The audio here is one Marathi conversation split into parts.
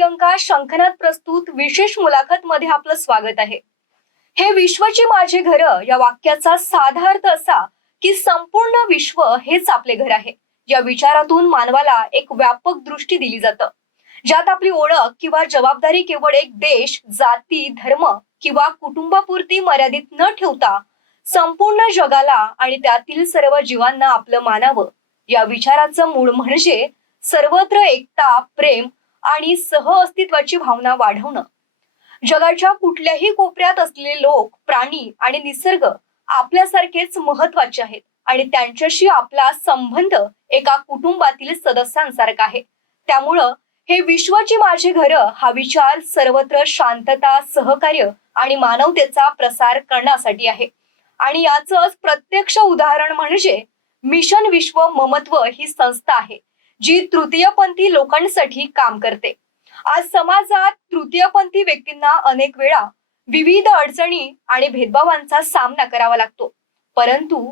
प्रियंका शंखनाथ प्रस्तुत विशेष मुलाखत मध्ये आपलं स्वागत आहे. हे विश्वची माझे घर या वाक्याचा साधा अर्थ असा की संपूर्ण विश्व हेच आपले घर आहे. या विचारातून मानवाला एक व्यापक दृष्टी दिली जातं, ज्यात आपली ओळख किंवा जबाबदारी केवळ एक देश, जाती, धर्म किंवा कुटुंबापुरती मर्यादित न ठेवता संपूर्ण जगाला आणि त्यातील सर्व जीवांना आपलं मानावं. या विचाराचं मूळ म्हणजे सर्वत्र एकता, प्रेम आणि सहअस्तित्वाची भावना वाढवणं. जगाच्या कुठल्याही कोपऱ्यात असलेले लोक, प्राणी आणि निसर्ग आपल्यासारखेच महत्वाचे आहेत आणि त्यांच्याशी आपला संबंध एका कुटुंबातील सदस्यांसारखा आहे. त्यामुळं हे विश्वाची माझे घर हा विचार सर्वत्र शांतता, सहकार्य आणि मानवतेचा प्रसार करण्यासाठी आहे. आणि याचंच प्रत्यक्ष उदाहरण म्हणजे मिशन विश्व ममत्व ही संस्था आहे, जी तृतीयपंथी लोकांसाठी काम करते. आज समाजात तृतीयपंथी व्यक्तींना अनेक वेळा विविध अडचणी आणि भेदभावांचा सामना करावा लागतो, परंतु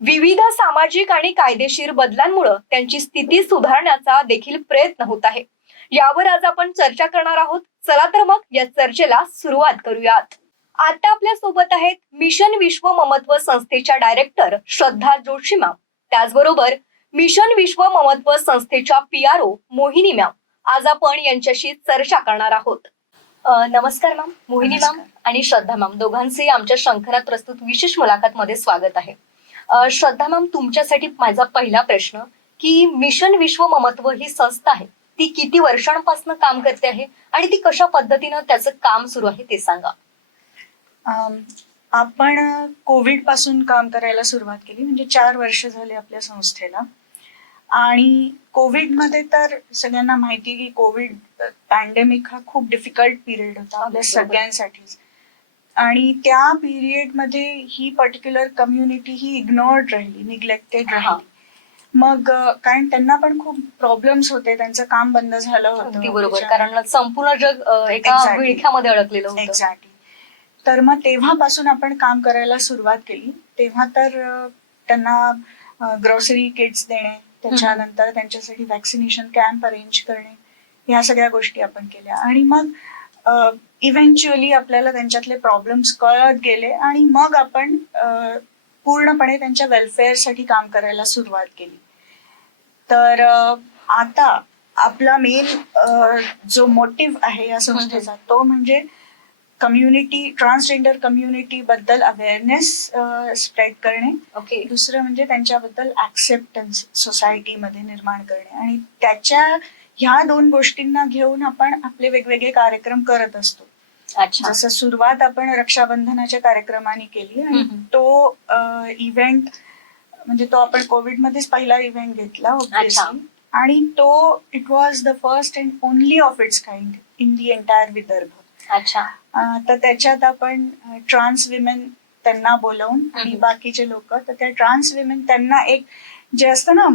विविध सामाजिक आणि कायदेशीर बदलांमुळे त्यांची स्थिती सुधारण्याचा देखील प्रयत्न होत आहे. यावर आज आपण चर्चा करणार आहोत. चला तर मग या चर्चेला सुरुवात करूयात. आता आपल्या सोबत आहेत मिशन विश्व ममत्व संस्थेच्या डायरेक्टर श्रद्धा जोशी मॅम, त्याचबरोबर मिशन विश्व ममत्व संस्थेच्या PRO मोहिनी मॅम. आज आपण यांच्याशी चर्चा करणार आहोत. नमस्कार मॅम. मोहिनी मॅम आणि श्रद्धा मॅम दोघांचे आमच्या शंखनाथ प्रस्तुत विशेष मुलाखत मध्ये स्वागत आहे. श्रद्धा मॅम, तुमच्यासाठी माझा पहिला प्रश्न की मिशन विश्व ममत्व ही संस्था आहे, ती किती वर्षांपासून काम करते आहे आणि ती कशा पद्धतीनं त्याचं काम सुरू आहे ते सांगा. आपण कोविड पासून काम करायला सुरुवात केली, म्हणजे 4 वर्ष झाले आपल्या संस्थेला. आणि कोविडमध्ये तर सगळ्यांना माहिती की कोविड पॅन्डेमिक हा खूप डिफिकल्ट पिरियड होता आपल्या सगळ्यांसाठीच. आणि त्या पिरियडमध्ये ही पर्टिक्युलर कम्युनिटी ही इग्नोर्ड राहिली, निग्लेक्टेड राहिली. मग कारण त्यांना पण खूप प्रॉब्लेम्स होते, त्यांचं काम बंद झालं होतं. बरोबर, कारण संपूर्ण जग एका विळख्यामध्ये अडकलेलं होतं. एक्झॅक्टली. तर मग तेव्हापासून आपण काम करायला सुरुवात केली. तेव्हा तर त्यांना ग्रोसरी किट्स देणे, त्याच्यानंतर त्यांच्यासाठी वॅक्सिनेशन कॅम्प अरेंज करणे, ह्या सगळ्या गोष्टी आपण केल्या. आणि मग इव्हेंच्युअली आपल्याला त्यांच्यातले प्रॉब्लेम्स कळत गेले आणि मग आपण पूर्णपणे त्यांच्या वेलफेअरसाठी काम करायला सुरुवात केली. तर आता आपला मेन जो मोटिव्ह आहे या संस्थेचा तो म्हणजे कम्युनिटी, ट्रान्सजेंडर कम्युनिटी बद्दल अवेअरनेस स्प्रेड करणे. दुसरं म्हणजे त्यांच्याबद्दल ऍक्सेप्टन्स सोसायटीमध्ये निर्माण करणे. आणि त्याच्या ह्या 2 गोष्टींना घेऊन आपण आपले वेगवेगळे कार्यक्रम करत असतो. जसं सुरुवात आपण रक्षाबंधनाच्या कार्यक्रमाने केली आणि तो इव्हेंट म्हणजे तो आपण कोविडमध्येच पहिला इव्हेंट घेतला ऑब्व्हियसली. आणि तो it was the first and only of its kind in the entire Vidarbha. तर त्याच्यात आपण ट्रान्स विमेन त्यांना बोलवून आणि बाकीचे लोक, तर त्या ट्रान्स विमेन त्यांना एक जे असतं ना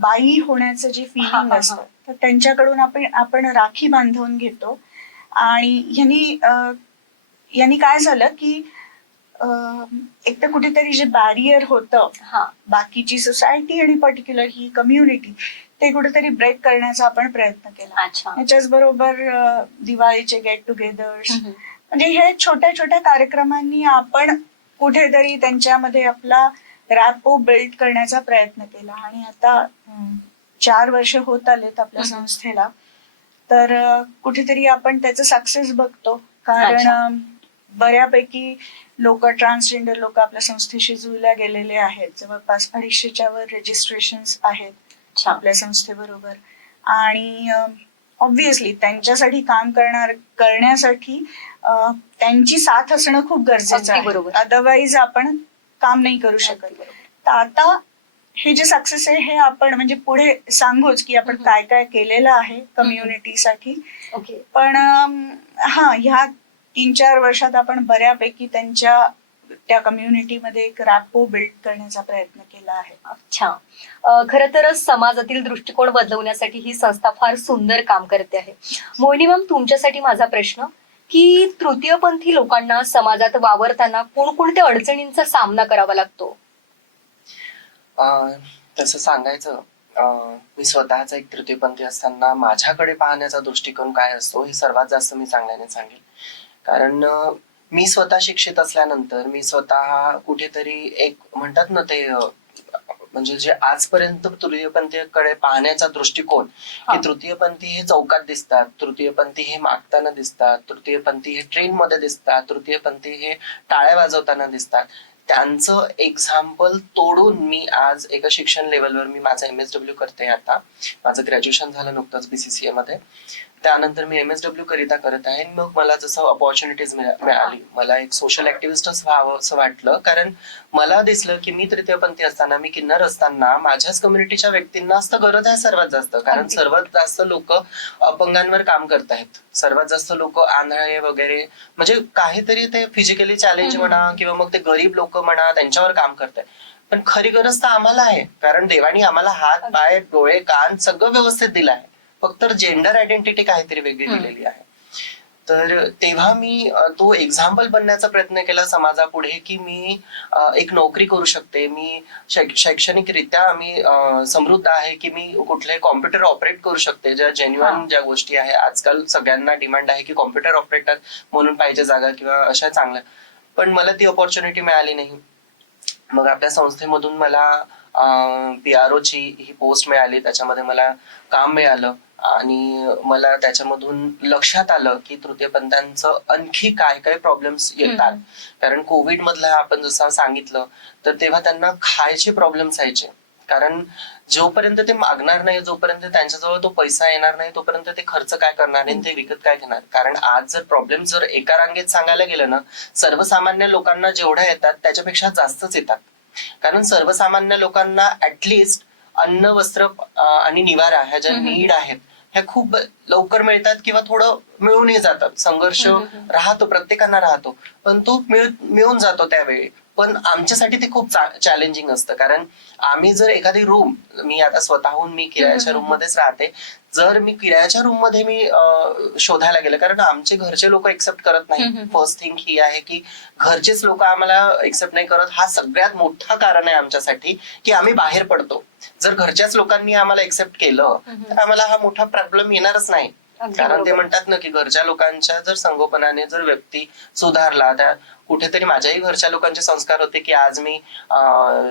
बाई होण्याचं जे फिलिंग असतं, तर त्यांच्याकडून आपण राखी बांधवून घेतो. आणि यांनी काय झालं की एक तर कुठेतरी जे बॅरियर होतं बाकीची सोसायटी आणि पर्टिक्युलर ही कम्युनिटी, ते कुठेतरी ब्रेक करण्याचा आपण प्रयत्न केला. याच्याच बरोबर दिवाळीचे गेट टुगेदर्स, म्हणजे हे छोट्या छोट्या कार्यक्रमांनी आपण कुठेतरी त्यांच्यामध्ये आपला रॅपो बिल्ड करण्याचा प्रयत्न केला. आणि आता 4 वर्ष होत आलेत आपल्या संस्थेला, तर कुठेतरी आपण त्याचं सक्सेस बघतो. कारण बऱ्यापैकी लोक, ट्रान्सजेंडर लोक आपल्या संस्थेशी जुळल्या गेलेले आहेत. जवळपास 250च्या वर रजिस्ट्रेशन्स आहेत आपल्या संस्थेबरोबर. आणि ऑब्व्हियसली त्यांच्यासाठी काम करण्यासाठी त्यांची साथ असणं खूप गरजेचं आहे, अदरवाईज आपण काम नाही करू शकत. तर आता हे जे सक्सेस आहे हे आपण म्हणजे पुढे सांगूच की आपण काय काय केलेलं आहे कम्युनिटीसाठी. पण ह्या 3-4 वर्षात आपण बऱ्यापैकी त्या कम्युनिटीमध्ये एक रॅपो बिल्ड करण्याचा प्रयत्न केला आहे. अच्छा. खरं तर समाजातील दृष्टिकोन बदलवण्यासाठी ही संस्था फार सुंदर काम करते आहे. मोहिनी मॅम, तुमच्यासाठी माझा प्रश्न की तृतीयपंथी लोकांना समाजात वावरताना कोणकोणत्या अडचणींचा सामना करावा लागतो? तसं सांगायचं मी स्वतःचा एक तृतीयपंथी असताना माझ्याकडे पाहण्याचा दृष्टिकोन काय असतो हे सर्वात जास्त मी चांगल्याने सांगेल. कारण मी स्वतः शिक्षित असल्यानंतर मी स्वतः कुठेतरी एक म्हणतात ना ते म्हणजे जे आजपर्यंत तृतीयपंथीकडे पाहण्याचा दृष्टिकोन, की तृतीयपंथी हे चौकात दिसतात, तृतीयपंथी हे मागताना दिसतात, तृतीयपंथी हे ट्रेन मध्ये दिसतात, तृतीयपंथी हे टाळ्या वाजवताना दिसतात, त्यांचं एक्झाम्पल तोडून मी आज एका शिक्षण लेवलवर मी माझं MSW करते. आता माझं ग्रॅज्युएशन झालं नुकतंच BCCA मध्ये. त्यानंतर मी MSW करिता करत आहे. मग मला जसं अपॉर्च्युनिटीज मिळाली, मला एक सोशल ऍक्टिव्हिस्टच व्हावं असं वाटलं. कारण मला दिसलं की मी तृतीयपंथी असताना, मी किन्नर असताना माझ्याच कम्युनिटीच्या व्यक्तींना असतं गरज आहे सर्वात जास्त. कारण सर्वात जास्त लोक अपंगांवर काम करत आहेत, सर्वात जास्त लोक आंधळे वगैरे, म्हणजे काहीतरी ते फिजिकली चॅलेंज म्हणा किंवा मग ते गरीब लोक म्हणा त्यांच्यावर काम करतायत. पण खरी गरज तर आम्हाला आहे, कारण देवानी आम्हाला हात पाय डोळे कान सगळं व्यवस्थित दिलं आहे, फक्त जेंडर आयडेंटिटी काहीतरी वेगळी दिलेली आहे. तर तेव्हा मी तो एक्झाम्पल बनण्याचा प्रयत्न केला समाजापुढे, की मी एक नोकरी करू शकते, मी शैक्षणिकरित्या मी समृद्ध आहे, की मी कुठले कॉम्प्युटर ऑपरेट करू शकते. ज्या जेन्युअन ज्या गोष्टी आहे, आजकाल सगळ्यांना डिमांड आहे की कॉम्प्युटर ऑपरेटर म्हणून पाहिजे जागा किंवा अशा चांगल्या, पण मला ती ऑपॉर्च्युनिटी मिळाली नाही. मग आपल्या संस्थेमधून मला PRO ची ही पोस्ट मिळाली, त्याच्यामध्ये मला काम मिळालं आणि मला त्याच्यामधून लक्षात आलं की तृतीयपंथांचं आणखी काय काय प्रॉब्लेम्स येतात. कारण कोविड मधला आपण जसं सांगितलं तर तेव्हा त्यांना खायचे प्रॉब्लेम्स यायचे. कारण जोपर्यंत ते मागणार नाही, जोपर्यंत त्यांच्याजवळ तो पैसा येणार नाही, तोपर्यंत ते खर्च काय करणार आणि ते विकत काय घेणार. कारण आज जर प्रॉब्लेम जर एका रांगेत सांगायला गेलं ना, सर्वसामान्य लोकांना जेवढ्या येतात त्याच्यापेक्षा जास्तच येतात. कारण सर्वसामान्य लोकांना ऍटलिस्ट अन्न, वस्त्र आणि निवारा ह्या ज्या नीड आहेत ह्या खूप लवकर मिळतात किंवा थोडं मिळूनही जातात. संघर्ष राहतो, प्रत्येकांना राहतो, पण तो मिळून जातो त्यावेळी. पण आमच्यासाठी ते खूप चॅलेंजिंग असतं. कारण आम्ही जर एखादी रूम, मी आता स्वतःहून मी किरायाच्या रूम मध्येच राहते, जर मी किरायाच्या रूम मध्ये मी शोधायला गेलं, कारण आमचे घरचे लोक एक्सेप्ट करत नाही. फर्स्ट थिंग ही आहे की घरचेच लोक आम्हाला एक्सेप्ट नाही करत. हा सगळ्यात मोठा कारण आहे आमच्यासाठी की आम्ही बाहेर पडतो. जर घरच्याच लोकांनी आम्हाला एक्सेप्ट केलं तर आम्हाला हा मोठा प्रॉब्लेम येणारच नाही. कारण ते म्हणतात ना की घरच्या लोकांच्या जर संगोपनाने जर व्यक्ती सुधारला, त्या कुठेतरी माझ्याही घरच्या लोकांचे संस्कार होते की आज मी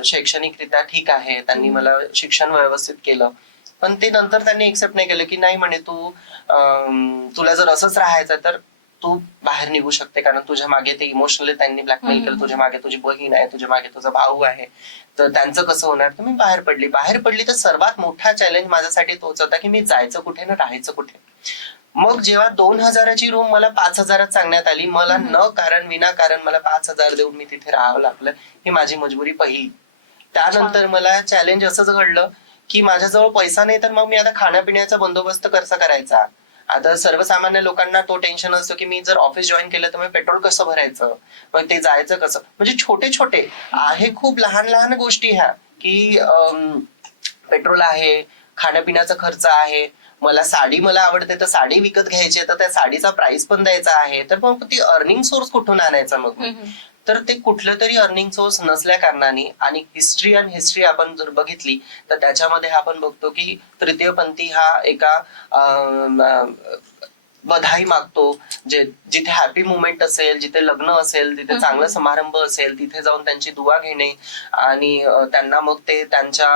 शैक्षणिकरित्या ठीक आहे, त्यांनी मला शिक्षण व्यवस्थित केलं, पण ते नंतर त्यांनी एक्सेप्ट नाही केलं की नाही म्हणे तुला जर असंच राहायचं तर तू बाहेर निघू शकते. कारण तुझ्या मागे ते इमोशनली त्यांनी ब्लॅकमेल केलं, तुझ्या मागे तुझी बहीण आहे, तुझ्या मागे तुझा भाऊ आहे, तर त्यांचं कसं होणार. तर मी बाहेर पडली तर सर्वात मोठा चॅलेंज माझ्यासाठी तोच होता की मी जायचं कुठे ना राहायचं कुठे. मग जेव्हा 2,000ची रूम मला 5,000 सांगण्यात आली, मला न कारण विनाकारण मला 5,000 देऊन मी तिथे राहावं लागलं, ही माझी मजबुरी पहिली. त्यानंतर मला चॅलेंज असंच घडलं की माझ्याजवळ पैसा नाही, तर मग मी आता खाण्यापिण्याचा बंदोबस्त कसा करायचा. आता सर्वसामान्य लोकांना तो टेन्शन असतो की मी जर ऑफिस जॉईन केलं तर मग पेट्रोल कसं भरायचं, मग ते जायचं कसं. म्हणजे छोटे छोटे आहे, खूप लहान लहान गोष्टी ह्या की पेट्रोल आहे, खाण्यापिण्याचा खर्च आहे, मला आवडते तर साडी विकत घ्यायची, तर त्या साडीचा प्राइस पण द्यायचा आहे, तर मग ती अर्निंग सोर्स कुठून आणायचा मग. तर ते कुठलं तरी अर्निंग सोर्स नसल्या कारणाने, आणि हिस्ट्री आपण जर बघितली तर त्याच्यामध्ये आपण बघतो की तृतीयपंथी हा एका बधाई मागतो, जिथे हॅपी मुवमेंट असेल, जिथे लग्न असेल, जिथे चांगला समारंभ असेल, तिथे जाऊन त्यांची दुआ घेणे आणि त्यांना मग ते त्यांच्या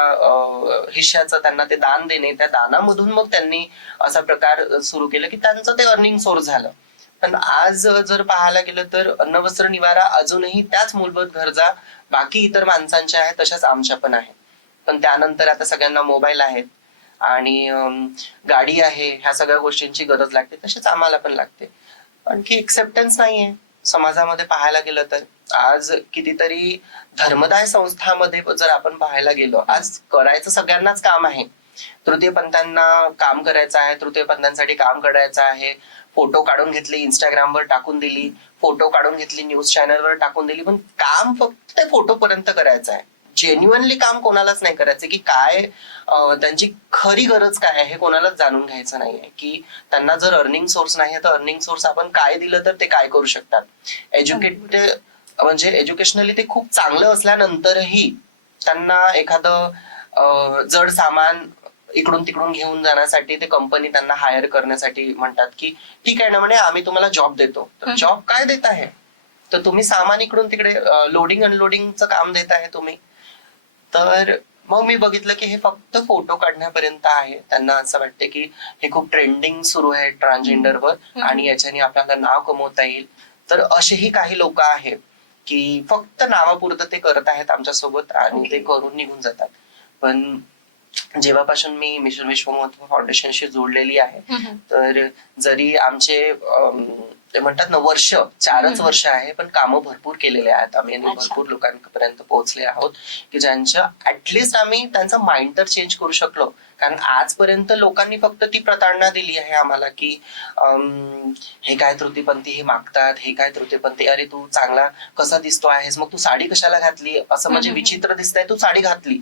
हिश्श्याचं त्यांना ते दान देणे, त्या दानामधून मग त्यांनी असा प्रकार सुरू केला की त्यांचं ते अर्निंग सोर्स झालं. पण आज जर पाहायला गेलं तर अन्न, वस्त्र, निवारा अजूनही त्याच मूलभूत गरजा बाकी इतर माणसांच्या आहेत तशाच आमच्या पण आहेत. पण त्यानंतर आता सगळ्यांना मोबाईल आहेत आणि गाडी आहे, ह्या सगळ्या गोष्टींची गरज लागते, तशीच आम्हाला पण लागते. आणखी एक्सेप्टन्स नाहीये समाजामध्ये पाहायला गेलं तर. आज कितीतरी धर्मदाय संस्थांमध्ये जर आपण पाहायला गेलो, आज करायचं सगळ्यांनाच काम आहे. तृतीयपंथांना काम करायचं आहे, तृतीयपंथांसाठी काम करायचं आहे. फोटो काढून घेतले, इंस्टाग्रामवर टाकून दिली, फोटो काढून घेतली, न्यूज चॅनलवर टाकून दिली, पण काम फक्त ते फोटो पर्यंत करायचं आहे. जेन्युअनली काम कोणालाच नाही करायचं की काय त्यांची खरी गरज काय आहे कोणालाच जाणून घ्यायचं नाहीये. की त्यांना जर अर्निंग सोर्स नाही तर अर्निंग सोर्स आपण काय दिलं तर ते काय करू शकतात. म्हणजे एज्युकेशनली ते खूप चांगलं असल्यानंतरही त्यांना एखादं जड सामान इकडून तिकडून घेऊन जाण्यासाठी ते कंपनी त्यांना हायर करण्यासाठी म्हणतात की ठीक आहे ना म्हणे आम्ही तुम्हाला जॉब देतो. तर जॉब काय देत आहे? तर तुम्ही सामान इकडून तिकडे लोडिंग अनलोडिंगचं काम देत आहे तुम्ही. तर मग मी बघितलं की हे फक्त फोटो काढण्यापर्यंत आहे. त्यांना असं वाटते की हे खूप ट्रेंडिंग सुरू आहे ट्रान्सजेंडरवर आणि याच्याने आपल्याला नाव कमवता येईल. तर असेही काही लोक आहेत की फक्त नावापुरतं ते करत आहेत आमच्यासोबत आणि ते करून निघून जातात. पण जेव्हापासून मी मिशन विश्वमहत्व फाउंडेशनशी जोडलेली आहे तर जरी आमचे ते म्हणतात ना 4च वर्ष आहे पण कामं भरपूर केलेले आहेत आम्ही आणि भरपूर लोकांपर्यंत पोहोचले आहोत की ज्यांच्या ऍटलिस्ट आम्ही त्यांचा माइंड तर चेंज करू शकलो. कारण आजपर्यंत लोकांनी फक्त ती प्रताडणा दिली आहे आम्हाला की हे काय तृतीयपंथी हे मागतात, हे काय तृतीयपंथी, अरे तू चांगला कसा दिसतो आहेस मग तू साडी कशाला घातली, असं म्हणजे विचित्र दिसतंय तू साडी घातली.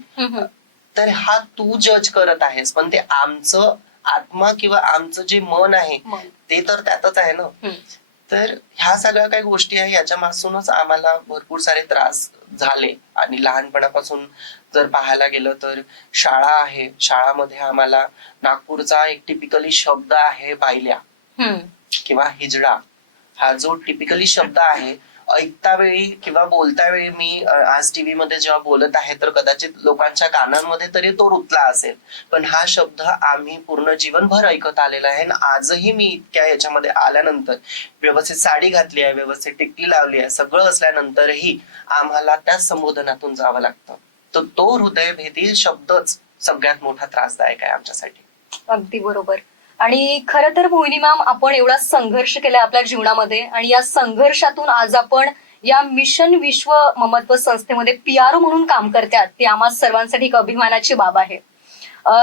तर हा तू जज करत आहेस पण ते आमचं आत्मा किंवा आमचं जे मन आहे ते तर त्यातच आहे ना. तर ह्या सगळ्या काही गोष्टी आहे याच्यापासूनच आम्हाला भरपूर सारे त्रास झाले. आणि लहानपणापासून जर पाहायला गेलं तर शाळा आहे, शाळामध्ये आम्हाला नागपूरचा एक टिपिकली शब्द आहे बायल्या किंवा हिजडा. हा जो टिपिकली शब्द आहे ऐकता वेळी किंवा बोलता वेळी मी आज टीव्ही मध्ये जेव्हा बोलत आहे तर कदाचित लोकांच्या कानांमध्ये तरी तो रुतला असेल पण हा शब्द आम्ही पूर्ण जीवनभर ऐकत आलेला आहे. आणि आजही मी इतक्या याच्यामध्ये आल्यानंतर व्यवस्थित साडी घातली आहे, व्यवस्थित टिकली लावली आहे, सगळं असल्यानंतरही आम्हाला त्या संबोधनातून जावं लागतं. तर तो हृदयभेदी शब्दच सगळ्यात मोठा त्रासदायक आहे आमच्यासाठी. अगदी बरोबर. आणि खरं तर मोहिनी मॅम आपण एवढा संघर्ष केलाय आपल्या जीवनामध्ये आणि या संघर्षातून आज आपण या मिशन विश्व ममत्व संस्थेमध्ये PRO म्हणून काम करतात. ते आम्हा सर्वांसाठी एक अभिमानाची बाब आहे.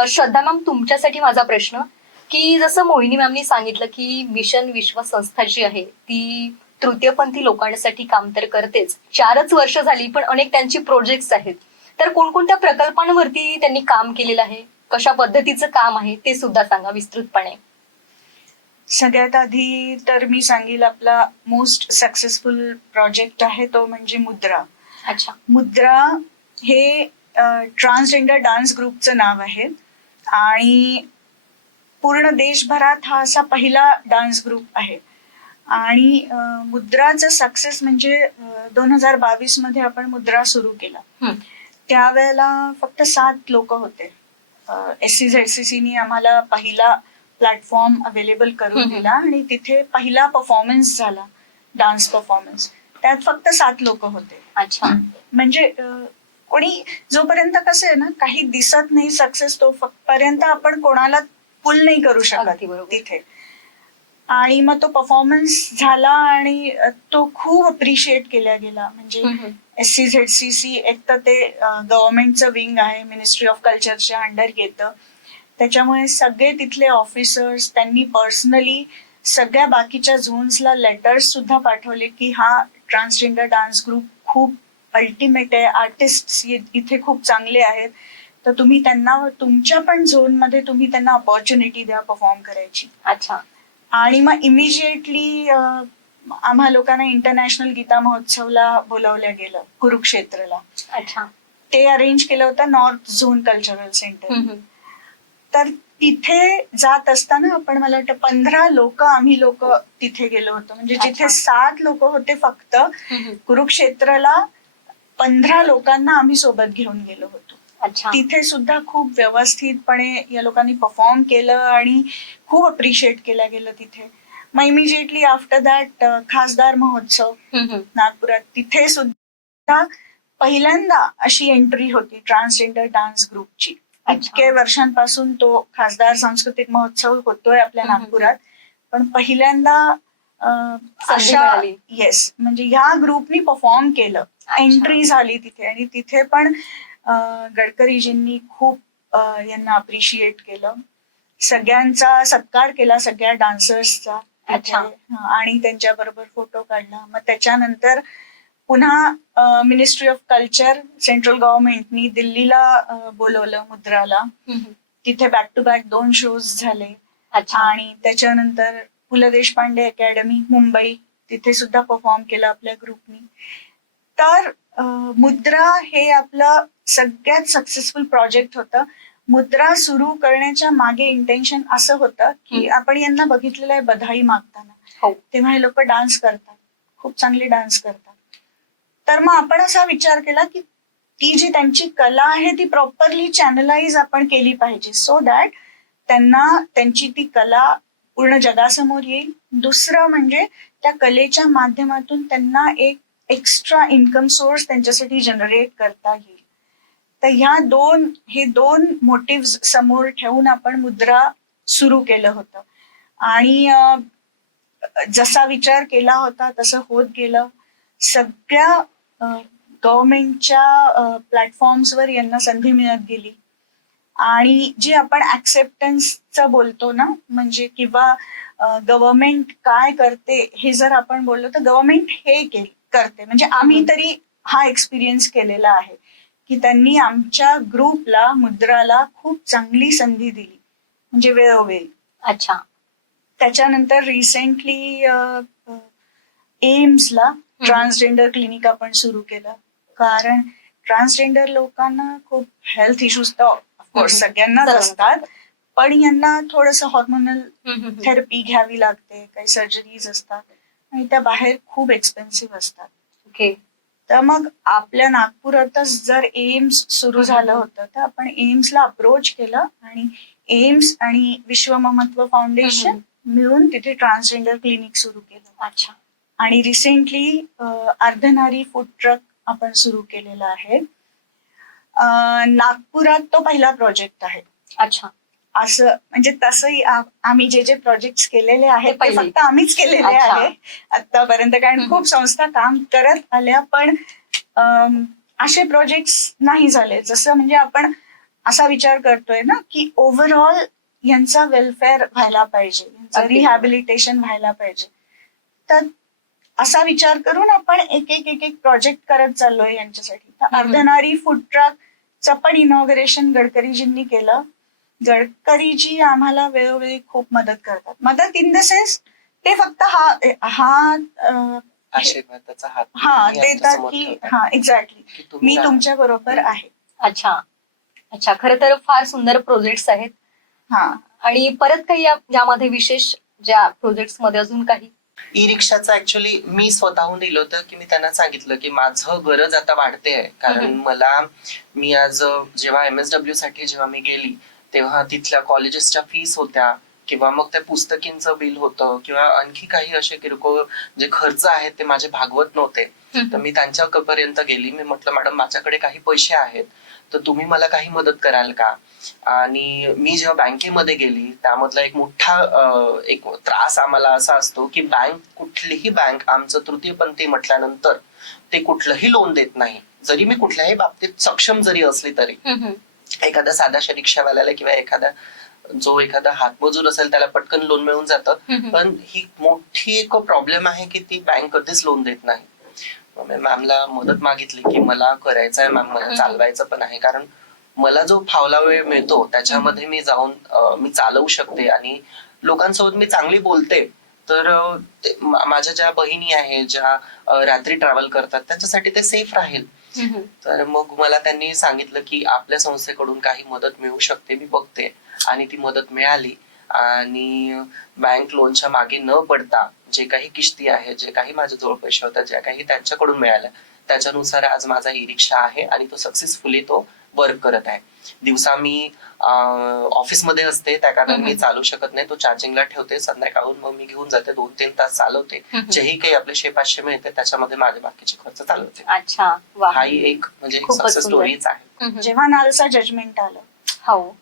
श्रद्धा मॅम तुमच्यासाठी माझा प्रश्न की जसं मोहिनी मॅमनी सांगितलं की मिशन विश्व संस्था जी आहे ती तृतीयपंथी लोकांसाठी काम तर करतेच. 4च वर्ष झाली पण अनेक त्यांची प्रोजेक्ट्स आहेत. तर कोणकोणत्या प्रकल्पांवरती त्यांनी काम केलेलं आहे, कशा पद्धतीचं काम आहे ते सुद्धा सांगा विस्तृतपणे. सगळ्यात आधी तर मी सांगेल आपला मोस्ट सक्सेसफुल प्रोजेक्ट आहे तो म्हणजे मुद्रा. अच्छा. मुद्रा हे ट्रान्सजेंडर डान्स ग्रुपचं नाव आहे आणि पूर्ण देशभरात हा असा पहिला डान्स ग्रुप आहे. आणि मुद्राचं सक्सेस म्हणजे 2022 मध्ये आपण मुद्रा सुरू केला. त्यावेळेला फक्त 7 लोक होते. SCZCCनी आम्हाला पहिला प्लॅटफॉर्म अवेलेबल करून दिला आणि तिथे पहिला परफॉर्मन्स झाला, डान्स परफॉर्मन्स. त्यात फक्त 7 लोक होते. अच्छा. म्हणजे कोणी जोपर्यंत कसं आहे ना काही दिसत नाही सक्सेस तोपर्यंत आपण कोणाला पुल नाही करू शकत तिथे. आणि मग तो परफॉर्मन्स झाला आणि तो खूप अप्रिशिएट केला गेला. म्हणजे SCZCC एक तर ते गव्हर्नमेंटचं विंग आहे, मिनिस्ट्री ऑफ कल्चरच्या अंडर येतं. त्याच्यामुळे सगळे तिथले ऑफिसर्स त्यांनी पर्सनली सगळ्या बाकीच्या झोन्सला लेटर्स सुद्धा पाठवले की हा ट्रान्सजेंडर डान्स ग्रुप खूप अल्टिमेट आहे, आर्टिस्ट इथे खूप चांगले आहेत, तर तुम्ही त्यांना तुमच्या पण झोनमध्ये तुम्ही त्यांना ऑपॉर्च्युनिटी द्या परफॉर्म करायची. अच्छा. आणि मग इमिजिएटली आम्हा लोकांना इंटरनॅशनल गीता महोत्सवला बोलावलं गेलं कुरुक्षेत्रला. अच्छा. ते अरेंज केलं होतं नॉर्थ झोन कल्चरल सेंटर. तर तिथे जात असताना आपण मला वाटतं 15 लोक आम्ही लोक तिथे गेलो होतो. म्हणजे जिथे 7 लोक होते फक्त कुरुक्षेत्रला 15 लोकांना आम्ही सोबत घेऊन गेलो होतो. तिथे सुद्धा खूप व्यवस्थितपणे या लोकांनी परफॉर्म केलं आणि खूप अप्रिशिएट केलं गेलं तिथे. मग इमिजिएटली आफ्टर दॅट खासदार महोत्सव नागपुरात, तिथे सुद्धा पहिल्यांदा अशी एंट्री होती ट्रान्सजेंडर डान्स ग्रुपची. इतके वर्षांपासून तो खासदार सांस्कृतिक महोत्सव होतोय आपल्या नागपुरात, पण पहिल्यांदा अशा येस म्हणजे ह्या ग्रुपनी परफॉर्म केलं, एंट्री झाली तिथे. आणि तिथे पण गडकरीजींनी खूप यांना अप्रिशिएट केलं, सगळ्यांचा सत्कार केला, सगळ्या डान्सर्सचा. आणि त्यांच्या बरोबर फोटो काढला. मग त्याच्यानंतर पुन्हा मिनिस्ट्री ऑफ कल्चर सेंट्रल गव्हर्नमेंटनी दिल्लीला बोलवलं मुद्राला. तिथे बॅक टू बॅक 2 शोज झाले. आणि त्याच्यानंतर पु ल देशपांडे अकॅडमी मुंबई, तिथे सुद्धा परफॉर्म केलं आपल्या ग्रुपनी. तर मुद्रा हे आपलं सगळ्यात सक्सेसफुल प्रोजेक्ट होतं. मुद्रा सुरू करण्याच्या मागे इंटेन्शन असं होतं की आपण यांना बघितलेलं आहे बधाई मागताना, हो. तेव्हा हे लोक डान्स करतात, खूप चांगली डान्स करतात. तर मग आपण असा विचार केला की ती जी त्यांची कला आहे ती प्रॉपरली चॅनलाइज आपण केली पाहिजे, सो दॅट त्यांना त्यांची ती कला पूर्ण जगासमोर येईल. दुसरं म्हणजे त्या कलेच्या माध्यमातून त्यांना एक एक्स्ट्रा इन्कम सोर्स त्यांच्यासाठी जनरेट करता येईल. तर हे दोन मोटिव्ह समोर ठेवून आपण मुद्रा सुरू केलं होतं. आणि जसा विचार केला होता तसं होत गेलं. सगळ्या गव्हर्नमेंटच्या प्लॅटफॉर्म्सवर यांना संधी मिळत गेली. आणि जी आपण ऍक्सेप्टन्सचं बोलतो ना, म्हणजे किंवा गव्हर्नमेंट काय करते हे जर आपण बोललो तर गव्हर्नमेंट हे करते, म्हणजे आम्ही तरी हा एक्सपिरियन्स केलेला आहे की त्यांनी आमच्या ग्रुपला, मुद्राला खूप चांगली संधी दिली, म्हणजे वेळोवेळी. अच्छा. त्याच्यानंतर रिसेंटली एम्सला ट्रान्सजेंडर क्लिनिक आपण सुरू केलं, कारण ट्रान्सजेंडर लोकांना खूप हेल्थ इश्यूज तर ऑफकोर्स सगळ्यांनाच असतात, पण यांना थोडंसं हॉर्मोनल थेरपी घ्यावी लागते, काही सर्जरीज असतात आणि त्या बाहेर खूप एक्सपेन्सिव्ह असतात. ओके. तर मग आपल्या नागपुरातच जर एम्स सुरू झालं होतं तर आपण एम्सला अप्रोच केलं आणि एम्स आणि विश्व ममत्व फाउंडेशन मिळून तिथे ट्रान्सजेंडर क्लिनिक सुरू केलं. अच्छा. आणि रिसेंटली अर्धनारी फूड ट्रक आपण सुरू केलेला आहे. नागपुरात तो पहिला प्रोजेक्ट आहे. अच्छा. असं म्हणजे तसंही आम्ही जे जे प्रोजेक्ट केलेले आहेत ते फक्त आम्हीच केलेले अच्छा. आहे आतापर्यंत, कारण खूप संस्था काम करत आल्या, पण असे प्रोजेक्ट नाही झाले. जसं म्हणजे आपण असा विचार करतोय ना की ओव्हरऑल यांचा वेलफेअर व्हायला पाहिजे, यांचं रिहॅबिलिटेशन व्हायला पाहिजे. तर असा विचार करून आपण एक एक प्रोजेक्ट करत चाललोय यांच्यासाठी. तर अर्धनारी फूड ट्रकचं पण इनॉग्रेशन गडकरीजींनी केलं. गडकरीजी आम्हाला वेळोवेळी खूप मदत करतात. मदत इन द सेन्स ते फक्त आशीर्वादाचा हात देतात की एक्झॅक्टली मी तुमच्या बरोबर आहे. अच्छा. अच्छा. खरं तर फार सुंदर प्रोजेक्ट्स आहेत. आणि परत काही यामध्ये विशेष ज्या प्रोजेक्ट्स मध्ये अजून काही? ई रिक्षाचं ऍक्च्युअली मी स्वतःहून दिलं होतं की मी त्यांना सांगितलं की माझं गरज आता वाढते आहे, कारण मी आज जेव्हा MSW साठी जेव्हा मी गेली तेव्हा तिथल्या कॉलेजेसच्या फीस होत्या, किंवा मग त्या पुस्तकींचं बिल होतं, किंवा आणखी काही असे किरकोळ जे खर्च आहेत ते माझे भागवत नव्हते. तर मी त्यांच्यापर्यंत गेली. मी म्हटलं, मॅडम माझ्याकडे काही पैसे आहेत तर तुम्ही मला काही मदत कराल का? आणि मी जेव्हा बँकेमध्ये गेली त्यामधला एक मोठा एक त्रास आम्हाला असा असतो की कुठलीही बँक आमचं तृतीयपंथी म्हटल्यानंतर ते कुठलंही लोन देत नाही, जरी मी कुठल्याही बाबतीत सक्षम जरी असली तरी. एखाद्या साध्याशा रिक्षावाल्याला किंवा एखादा हातमजूर असेल त्याला पटकन लोन मिळून जातं, पण ही मोठी एक प्रॉब्लेम आहे की ती बँक कधीच लोन देत नाही. मॅमला मदत मागितली की मला करायचं आहे मॅम, मला चालवायचं पण आहे, कारण मला जो फावला वेळ मिळतो त्याच्यामध्ये मी जाऊन मी चालवू शकते आणि लोकांसोबत मी चांगली बोलते. तर माझ्या ज्या बहिणी आहेत ज्या रात्री ट्रॅव्हल करतात त्यांच्यासाठी ते सेफ राहील. तर मग मला त्यांनी सांगितलं की आपल्या संस्थेकडून काही मदत मिळू शकते, मी बघते. आणि ती मदत मिळाली आणि बँक लोनच्या मागे न पडता जे काही किस्ती आहे, जे काही माझ्याजवळ पैसे होते, ज्या काही त्यांच्याकडून मिळाल्या त्याच्यानुसार आज माझा ई रिक्षा आहे आणि तो सक्सेसफुली तो वर्क करत आहे. दिवसा मी ऑफिसमध्ये असते त्या कारण मी चालू शकत नाही, तो चार्जिंगला ठेवते, संध्याकाळून मग मी घेऊन जाते, 2-3 तास चालवते, जेही काही आपले 600-500 मिळते त्याच्यामध्ये माझे बाकीचे खर्च चालवते. अच्छा. हाही एक म्हणजे सक्सेस स्टोरीच आहे. जेव्हा नालसा जजमेंट आलं,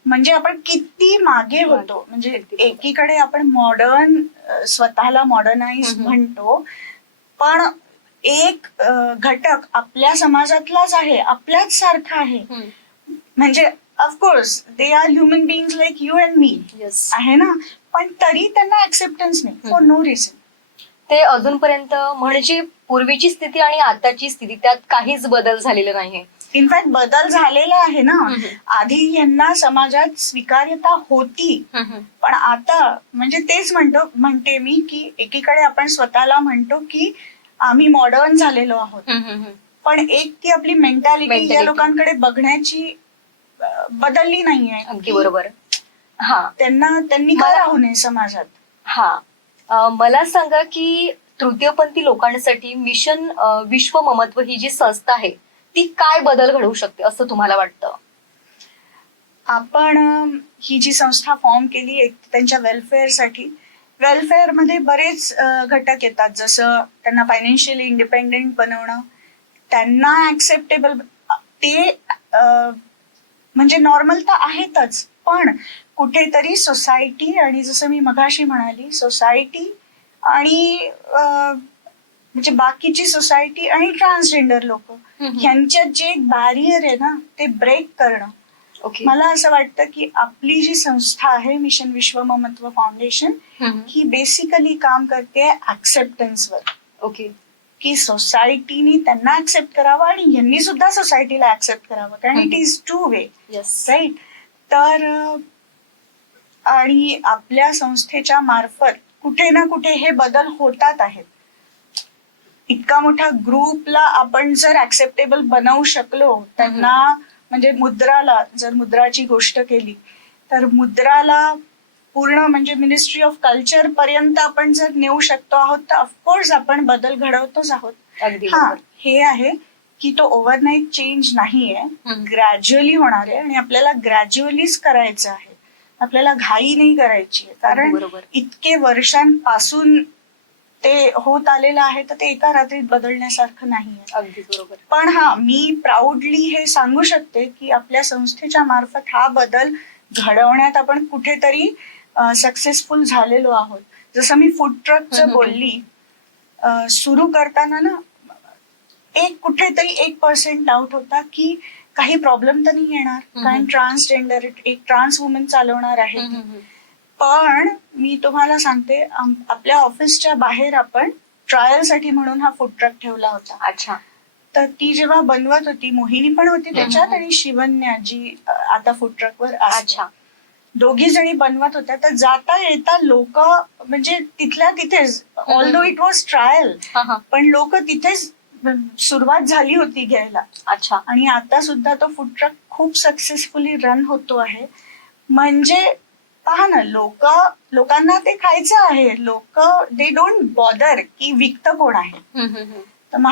म्हणजे आपण किती मागे होतो, म्हणजे एकीकडे आपण मॉडर्न स्वतःला मॉडर्नाइज म्हणतो, पण एक घटक आपल्या समाजातलाच आहे, आपल्याच सारखा आहे. म्हणजे of course they are human beings like you and me आहे ना, पण तरी त्यांना ऍक्सेप्टन्स नाही फॉर नो रिझन. ते अजूनपर्यंत म्हणजे पूर्वीची स्थिती आणि आताची स्थिती त्यात काहीच बदल झालेला नाहीये. इनफॅक्ट बदल झालेला आहे ना. आधी यांना समाजात स्वीकार्यता होती, पण आता म्हणजे तेच म्हणते मी की एकीकडे आपण स्वतःला म्हणतो की आम्ही मॉडर्न झालेलो आहोत, पण एक ती आपली मेंटॅलिटी या Mentality. लोकांकडे बघण्याची बदलली नाहीये. अगदी बरोबर. हा त्यांनी का मला- राहू नये समाजात. हा मला सांगा की तृतीयपंथी लोकांसाठी मिशन विश्व ममत्व ही जी संस्था आहे ती काय बदल घडवू शकते असं तुम्हाला वाटतं? आपण ही जी संस्था फॉर्म केली एक त्यांच्या वेलफेअरसाठी. वेलफेअरमध्ये बरेच घटक येतात, जसं त्यांना फायनान्शियली इंडिपेंडेंट बनवणं, त्यांना ऍक्सेप्टेबल ते म्हणजे नॉर्मल तर आहेतच, पण कुठेतरी सोसायटी आणि जसं मी मगाशी म्हणाली सोसायटी आणि म्हणजे बाकीची सोसायटी आणि ट्रान्सजेंडर लोक ह्यांच्यात जे एक बॅरियर आहे ना ते ब्रेक करणं. ओके. मला असं वाटतं की आपली जी संस्था आहे मिशन विश्व ममत्व फाउंडेशन ही बेसिकली काम करते ऍक्सेप्टन्सवर, ओके. की सोसायटीनी त्यांना ऍक्सेप्ट करावं आणि यांनी सुद्धा सोसायटीला ऍक्सेप्ट करावं, कारण it is two way, yes. Right. तर आणि आपल्या संस्थेच्या मार्फत कुठे ना कुठे हे बदल होतात आहेत. इतका मोठा ग्रुपला आपण जर ऍक्सेप्टेबल बनवू शकलो, त्यांना म्हणजे मुद्राला, जर मुद्राची गोष्ट केली तर मुद्राला पूर्ण म्हणजे मिनिस्ट्री ऑफ कल्चर पर्यंत आपण जर नेऊ शकतो आहोत तर ऑफकोर्स आपण बदल घडवतोच आहोत. अगदी हा, बरोबर. हे आहे की तो ओव्हरनाईट चेंज नाहीये, ग्रॅज्युअली होणार आहे आणि आपल्याला ग्रॅज्युअलीच करायचं आहे. आपल्याला घाई नाही करायची आहे, अगदी कारण बरोबर. इतके वर्षांपासून ते होत आलेलं आहे तर ते एका रात्रीत बदलण्यासारखं नाहीये. अगदी बरोबर. पण हा, मी प्राऊडली हे सांगू शकते की आपल्या संस्थेच्या मार्फत हा बदल घडवण्यात आपण कुठेतरी सक्सेसफुल झालेलो आहोत. जसं मी फूड ट्रकचं बोलली, सुरू करताना ना एक कुठेतरी 1% डाऊट होता की काही प्रॉब्लेम तर नाही येणार, कारण ट्रान्सजेंडर एक ट्रान्स वुमन चालवणार आहे. पण मी तुम्हाला सांगते, आपल्या ऑफिसच्या बाहेर आपण ट्रायलसाठी म्हणून हा फूड ट्रक ठेवला होता. अच्छा. तर ती जेव्हा बनवत होती, मोहिनी पण होती त्याच्यात आणि शिवन्या जी आता फूड ट्रकवर असते, अच्छा. दोघी जणी बनवत होत्या. तर जाता येता लोक म्हणजे तिथल्या तिथेच, ऑल्दो इट वॉज ट्रायल, पण लोक तिथेच सुरुवात झाली होती घ्यायला. अच्छा. आणि आता सुद्धा तो फूड ट्रक खूप सक्सेसफुली रन होतो आहे. म्हणजे पहा ना, लोकांना ते खायचं आहे, लोक दे डोंट बॉदर की विकतं कोण आहे. तर मग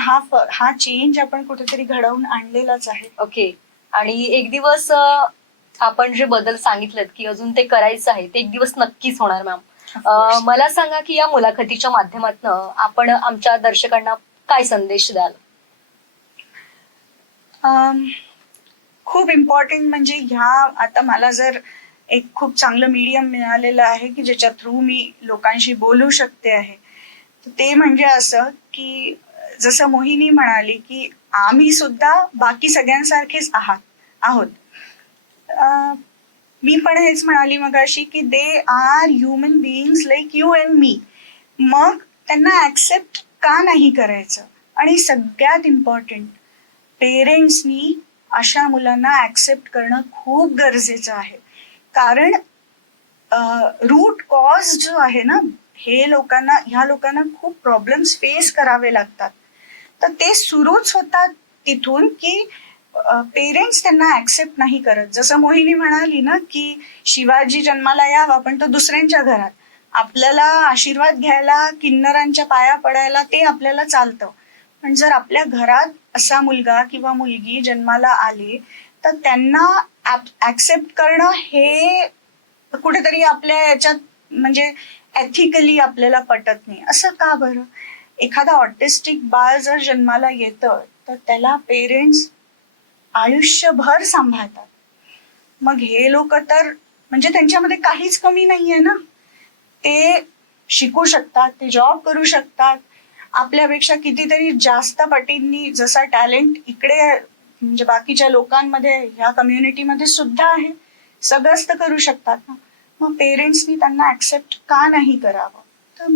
हा चेंज आपण कुठेतरी घडवून आणलेलाच आहे. ओके. आणि एक दिवस आपण जे बदल सांगितलेत की अजून ते करायचं आहे ते एक दिवस नक्कीच होणार मॅम. course. मला सांगा की या मुलाखतीच्या माध्यमातून आपण आमच्या दर्शकांना काय संदेश द्याल? खूप इम्पॉर्टंट म्हणजे ह्या आता मला जर एक खूप चांगलं मीडियम मिळालेलं आहे की ज्याच्या थ्रू मी लोकांशी बोलू शकते आहे, तर ते म्हणजे असं की जसं मोहिनी म्हणाली की आम्ही सुद्धा बाकी सगळ्यांसारखेच आहोत. मी पण हेच म्हणाली मगाशी की they are human beings like you and me. मग त्यांना ऍक्सेप्ट का नाही करायचं? आणि सगळ्यात इम्पॉर्टंट, पेरेंट्सनी अशा मुलांना ऍक्सेप्ट करणं खूप गरजेचं आहे. कारण रूट कॉज जो आहे ना, ह्या लोकांना खूप प्रॉब्लेम्स फेस करावे लागतात. तर ते सुरूच होतात तिथून की पेरेंट्स त्यांना ऍक्सेप्ट नाही करत. जसं मोहिनी म्हणाली ना की शिवाजी जन्माला यावा पण तो दुसऱ्यांच्या घरात, आपल्याला आशीर्वाद घ्यायला किन्नरांच्या पाया पडायला ते आपल्याला चालतं. पण जर आपल्या घरात असा मुलगा किंवा मुलगी जन्माला आले तर त्यांना ऍक्सेप्ट करणं हे कुठेतरी आपल्या याच्यात म्हणजे एथिकली आपल्याला पटत नाही. असं का बरं? एखादा ऑटिस्टिक बाळ जर जन्माला येतं तर त्याला पेरेंट्स आयुष्यभर सांभाळतात. मग हे लोक तर म्हणजे त्यांच्यामध्ये काहीच कमी नाहीये ना, ते शिकू शकतात, ते जॉब करू शकतात, आपल्यापेक्षा कितीतरी जास्त पटींनी जसा टॅलेंट इकडे म्हणजे बाकीच्या लोकांमध्ये ह्या कम्युनिटीमध्ये सुद्धा आहे, सगळंच तर करू शकतात ना. मग पेरेंट्सनी त्यांना ऍक्सेप्ट का नाही करावं? तर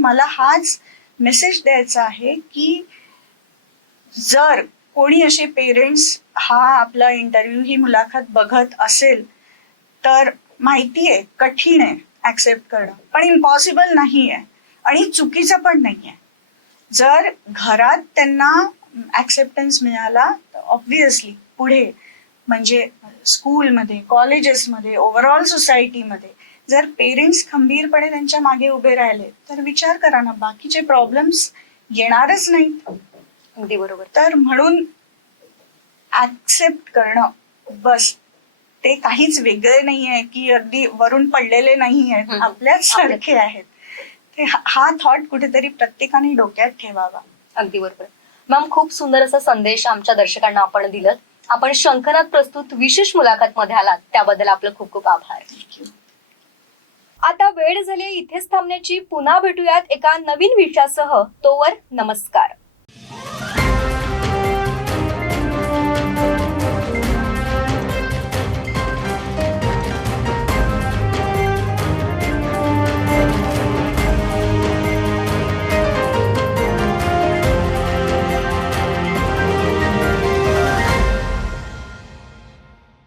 मला हाच मेसेज द्यायचा आहे की जर कोणी असे पेरेंट्स हा आपला इंटरव्ह्यू ही मुलाखत बघत असेल तर माहितीये कठीण आहे ऍक्सेप्ट करणं, पण इम्पॉसिबल नाही आहे आणि चुकीचं पण नाही आहे. जर घरात त्यांना ऍक्सेप्टन्स मिळाला तर ऑब्व्हियसली पुढे म्हणजे स्कूलमध्ये, कॉलेजेसमध्ये, ओव्हरऑल सोसायटीमध्ये जर पेरेंट्स खंबीरपणे त्यांच्या मागे उभे राहिले तर विचार करा ना, बाकीचे प्रॉब्लेम्स येणारच नाहीत. अगदी बरोबर. तर म्हणून ऍक्सेप्ट करणं बस, ते काहीच वेगळे नाहीये की अगदी वरून पडलेले नाही आहेत, हम्म. आपल्याच सारखे आहेत. ते हा थॉट कुठेतरी प्रत्येकाने डोक्यात ठेवावा. अगदी बरोबर. मॅम, खूप सुंदर असा संदेश आमच्या दर्शकांना आपण दिलं. आपण शंखनाद प्रस्तुत विशेष मुलाखत मध्ये आलात त्याबद्दल आपलं खूप खूप आभार. थँक्यू. आता वेळ झाली इथेच थांबण्याची. पुन्हा भेटूयात एका नवीन विषयासह. तोवर नमस्कार.